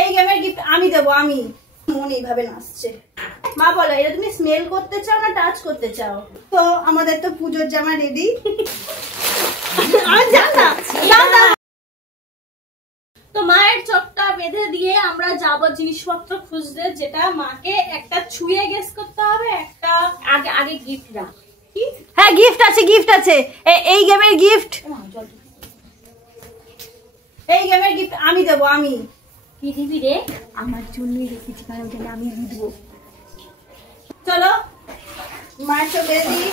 এই গেমের গিফট আমি দেবো। আমি মন এইভাবে নাচছে। মা বলো, এটা তুমি স্মেল করতে চাও না টাচ করতে চাও? তো আমাদের তো পুজোর জামা রেডি। তো মায়ের চোখটা বেঁধে দিয়ে আমরা যাব জিনিসপত্র খুঁজতে, যেটা মাকে একটা ছুঁয়ে গেস করতে হবে, একটা আগে গিফট রাখ। হ্যাঁ গিফট আছে, গিফট আছে। এই গেমের গিফট, এই গেমের গিফট আমি দেবো। আমি কি দিবি রে? আমার জন্যই রেখেছি, কারণ ওটা আমি দিব। চলো মায়ের চোখ বেঁধে দিই।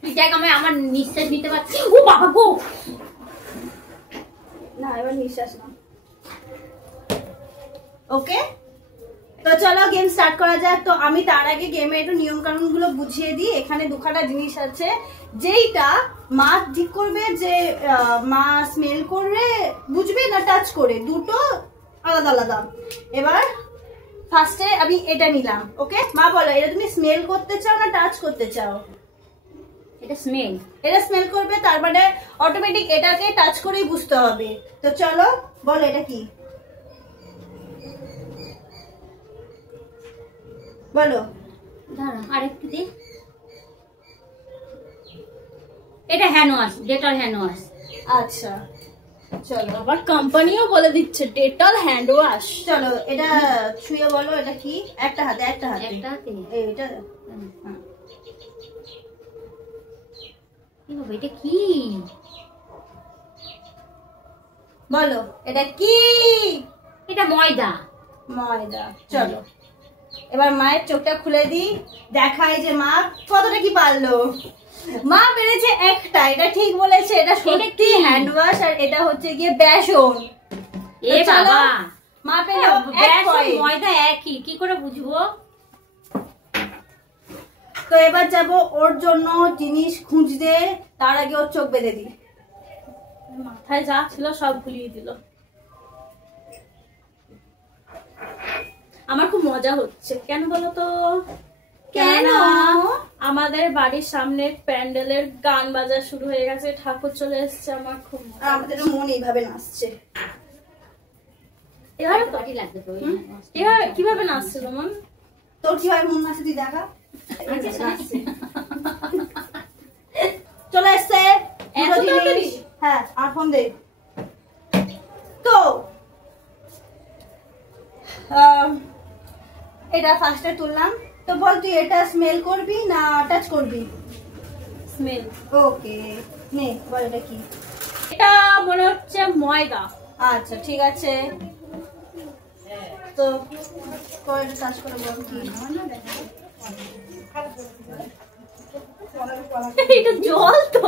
তুই দেখ আমি আমার নিঃশ্বাস নিতে পারছি। ও বাবা গো, না এবার নিঃশ্বাস না। ওকে, তো চলো গেম স্টার্ট করা যাক। তো আমি তার আগে গেমে একটু নিয়ম কানুন গুলো বুঝিয়ে দিই। এখানে দুখানা জিনিস আছে, যেইটা মা ঠিক করবে যে মা স্মেল করবে বুঝবে না টাচ করে, দুটো আলাদা আলাদা। এবার ফার্স্টে আমি এটা নিলাম। ওকে মা বলো, এটা তুমি স্মেল করতে চাও না টাচ করতে চাও? এটা স্মেল। এটা স্মেল করবে, তার মানে অটোমেটিক এটাকে টাচ করেই বুঝতে হবে। তো চলো বলো এটা কি, বলো। দাঁড়া আরেকটু দে। এটা hand wash, Dettol hand wash. আচ্ছা চলো, আবার কোম্পানিও বলে দিচ্ছে ডেটল হ্যান্ড ওয়াশ। চলো এটা ছুঁয়ে বলো এটা কি। একটা হাতে, একটা হাতে, একটা হাতে এইটা। কি বাবা, এটা কি? বলো এটা কি। এটা ময়দা। ময়দা। চলো এবার মায়ের চোখটা খুলে দিই, দেখাই যে মা কতটা কি পারলো। মা পেরেছে একটা, এটা ঠিক বলেছে। এটা সত্যি হ্যান্ড ওয়াশ, আর এটা হচ্ছে গিয়ে বেসন। এ বাবা, মা পেলে বেসন ময়দা একই, কি করে বুঝবো? তো এবার যাব ওর জন্য জিনিস খুঁজতে, তার আগে ওর চোখ বেঁধে দিই। মাথায় যা ছিল সব ভুলিয়ে দিল। আমার খুব মজা হচ্ছে, কেন বলো তো? কেন? আমাদের বাড়ির সামনে প্যান্ডেলের গান বাজা শুরু হয়ে গেছে, ঠাকুর চলে এসছে। আমার খুব আর আমাদের মন এইভাবে নাচছে। এভাবে পার্টি লাগবে তো। এভাবে কিভাবে নাচছে তোমার? তোর কিভাবে মন নাচছে তুই দেখা। চলে এসছে এত তাড়াতাড়ি? হ্যাঁ আর ফোন দে। তো এটা ফার্স্টে তুললাম। তো বল তুই এটা স্মেল করবি না টাচ করবি? স্মেল। ওকে নে বল এটা কি। এটা মনে হচ্ছে ময়দা। আচ্ছা ঠিক আছে, তো এটা টাচ করে বল কি। এটা জল তো।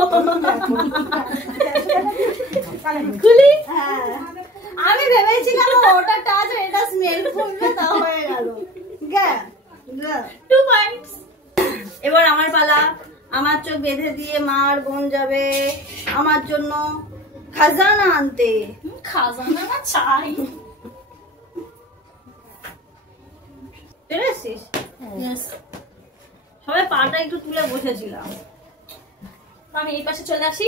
খুলি। হ্যাঁ আমি ভেবেছিলাম ওটা টাচ এটা স্মেল করবে, তা হয়ে গেল। 2 পয়েন্টস। এবার আমার পালা। আমার চোখ বেঁধে দিয়ে মার বোন যাবে আমার জন্য খাজানা আনতে। খাজানা না চাই। পেরেছিস? সবাই পাটা একটু তুলে বসেছিলাম। আমি এই পাশে চলে আসি।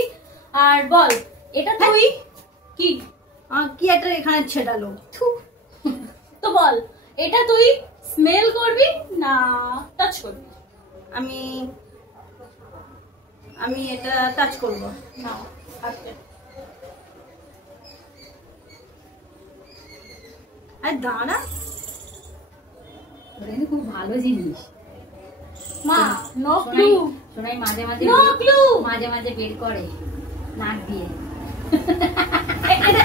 আর বল, এটা তুই কি কি একটা এখানে ছেটালো। তো বল, এটা তুই স্মেল করবি না টাচ করবি? আমি এটা টাচ করব না। আচ্ছা আর দাঁড়া, খুব ভালো জিনিস। মা নো ক্লু। শোনাই মাঝে মাঝে নো ক্লু। মাঝে মাঝে বের করে নাক দিয়ে।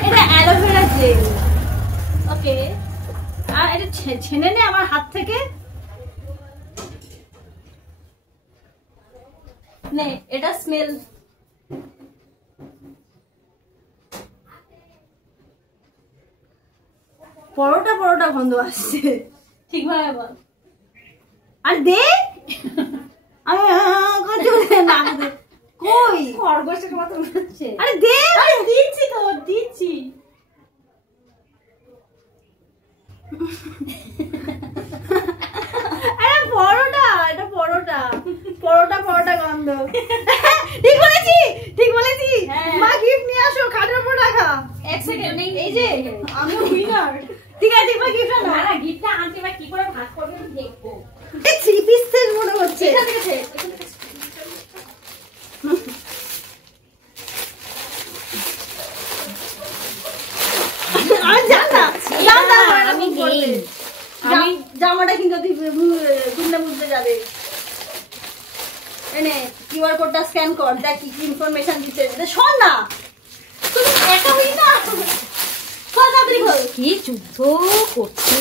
এটা অ্যালোভেরা জেল। ওকে, আর এটা ছেনে নে আমার হাত থেকে। নে, এটা স্মেল। পরোটা পরোটা গন্ধ আসছে। ঠিকভাবে বল। আর দে আমি কই খরগোশের মতো উঠছে। আরে দে, দিচ্ছি তো, দিচ্ছি। আরে পরোটা, এটা পরোটা পরোটা পরোটা গন্ধ। ঠিক বলেছি, ঠিক বলেছি। মা গিফট নিয়ে আসো, খাটের উপর রাখা। এক সেকেন্ড এই যে আমি উইনার। ঠিক আছে এবার গিফটটা নাও। না গিফটটা আনতে বা কি করে ভাগ করবে আমি দেখবো। এই 3 পিস সেট মনে হচ্ছে। এখান থেকে ছে আমি জান না আমি নেই। জামাটা কিন্তু খুললে বুঝতে যাবে। এনে কিউআর কোডটা স্ক্যান কর, দেখ কি কি ইনফরমেশন দিচ্ছে। শোন না তুমি একা হই না, খোল তাড়াতাড়ি খোল। কি যুদ্ধ করছে।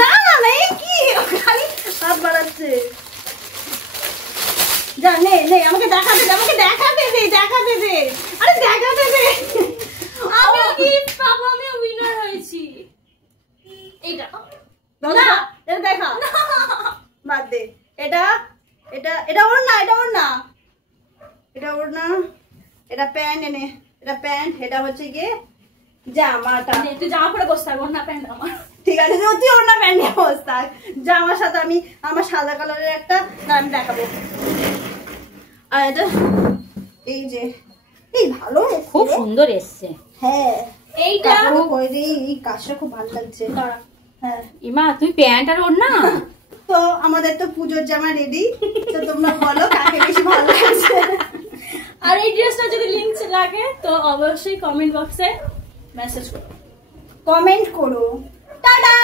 না না না এই কি খালি হাত বাড়াচ্ছে। যা নে নে আমাকে দেখাতে দে, আমাকে দেখাতে দে, দেখাতে দে, আরে দেখাতে দে। আমিও গিফট পাবো, আমি উইনার হয়েছি। এইটা দাদা এটা দেখা, বাদ দে। এটা এটা এটা ওর না, এটা ওর না, এটা ওর না। এটা প্যান্ট, এনে এটা প্যান্ট, এটা হচ্ছে গিয়ে জামাটা। তুই জামা পরে বসে থাক, না প্যান্ট আমার। ঠিক আছে তুই ওর না প্যান্ট নিয়ে বস থাক। জামার সাথে আমি আমার সাদা কালারের একটা আমি দেখাবো। আর এটা এই যে এই ভালো এসছে, খুব সুন্দর এসছে। হ্যাঁ এইটা কাপড়ও পরে দিই, এই কাজটা খুব ভালো লাগছে। দাঁড়া। হ্যাঁ ইমা তুই প্যান্ট আর ওর না তো আমাদের তো পুজোর জামা রেডি, তো তোমরা বলো কাকে বেশি ভালো লাগছে। আর এই ড্রেসটা যদি লিংক লাগে তো অবশ্যই কমেন্ট বক্সে মেসেজ করো, কমেন্ট করো। টাটা।